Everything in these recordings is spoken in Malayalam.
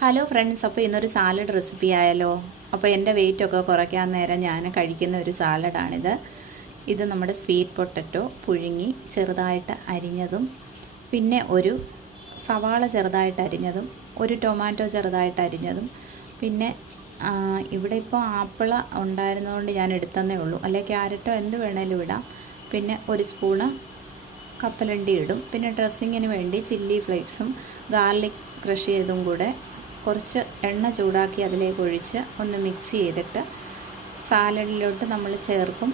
ഹലോ ഫ്രണ്ട്സ്, അപ്പോൾ ഇന്നൊരു സാലഡ് റെസിപ്പി ആയാലോ? അപ്പോൾ എൻ്റെ വെയിറ്റൊക്കെ കുറയ്ക്കാൻ നേരം ഞാൻ കഴിക്കുന്ന ഒരു സാലഡാണിത്. ഇത് നമ്മുടെ സ്വീറ്റ് പൊട്ടറ്റോ പുഴുങ്ങി ചെറുതായിട്ട് അരിഞ്ഞതും, പിന്നെ ഒരു സവാള ചെറുതായിട്ട് അരിഞ്ഞതും, ഒരു ടൊമാറ്റോ ചെറുതായിട്ട് അരിഞ്ഞതും, പിന്നെ ഇവിടെ ഇപ്പോൾ ആപ്പിൾ ഉണ്ടായിരുന്നതുകൊണ്ട് ഞാൻ എടുത്തതേ ഉള്ളൂ, അല്ലെങ്കിൽ ക്യാരറ്റോ എന്ത് വേണേലും ഇടാം. പിന്നെ ഒരു സ്പൂണ് കപ്പലണ്ടി ഇടും. പിന്നെ ഡ്രസ്സിങ്ങിന് വേണ്ടി ചില്ലി ഫ്ലേക്സും ഗാർലിക് ക്രഷ് ചെയ്തും കൂടെ കുറച്ച് എണ്ണ ചൂടാക്കി അതിലേക്ക് ഒഴിച്ച് ഒന്ന് മിക്സ് ചെയ്തിട്ട് സാലഡിലോട്ട് നമ്മൾ ചേർക്കും.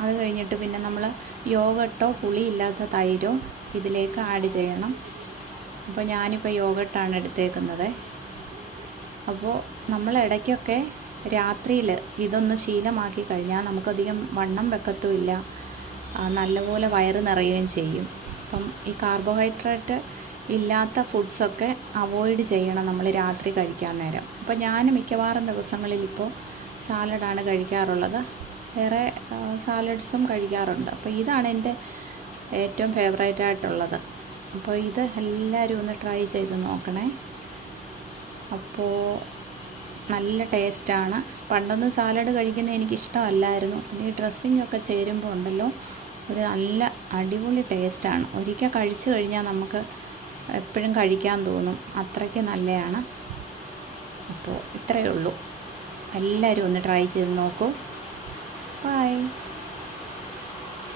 അത് കഴിഞ്ഞിട്ട് പിന്നെ നമ്മൾ യോഗട്ടോ പുളിയില്ലാത്ത തൈരോ ഇതിലേക്ക് ആഡ് ചെയ്യണം. അപ്പോൾ ഞാനിപ്പോൾ യോഗട്ടാണ് എടുത്തേക്കുന്നത്. അപ്പോൾ നമ്മൾ ഇടയ്ക്കൊക്കെ രാത്രിയിൽ ഇതൊന്ന് ശീലമാക്കി കഴിഞ്ഞാൽ നമുക്കധികം വണ്ണം വെക്കത്തുമില്ല, നല്ലപോലെ വയറ് നിറയുകയും ചെയ്യും. അപ്പം ഈ കാർബോഹൈഡ്രേറ്റ് ഇല്ലാത്ത ഫുഡ്സൊക്കെ അവോയ്ഡ് ചെയ്യണം നമ്മൾ രാത്രി കഴിക്കാൻ നേരം. അപ്പോൾ ഞാൻ മിക്കവാറും ദിവസങ്ങളിൽ ഇപ്പോൾ സാലഡാണ് കഴിക്കാറുള്ളത്. വേറെ സാലഡ്സും കഴിക്കാറുണ്ട്. അപ്പോൾ ഇതാണ് എൻ്റെ ഏറ്റവും ഫേവറേറ്റ് ആയിട്ടുള്ളത്. അപ്പോൾ ഇത് എല്ലാവരും ഒന്ന് ട്രൈ ചെയ്ത് നോക്കണേ. അപ്പോൾ നല്ല ടേസ്റ്റാണ്. പണ്ടൊന്നും സാലഡ് കഴിക്കുന്നത് എനിക്കിഷ്ടമല്ലായിരുന്നു. ഈ ഡ്രസ്സിങ്ങൊക്കെ ചേരുമ്പോൾ ഉണ്ടല്ലോ, ഒരു നല്ല അടിപൊളി ടേസ്റ്റാണ്. ഒരിക്കൽ കഴിച്ചു കഴിഞ്ഞാൽ നമുക്ക് എപ്പോഴും കഴിക്കാൻ തോന്നും, അത്രയ്ക്ക് നല്ലതാണ്. അപ്പോൾ ഇത്രയേ ഉള്ളൂ. എല്ലാവരും ഒന്ന് ട്രൈ ചെയ്ത് നോക്കൂ. ബൈ.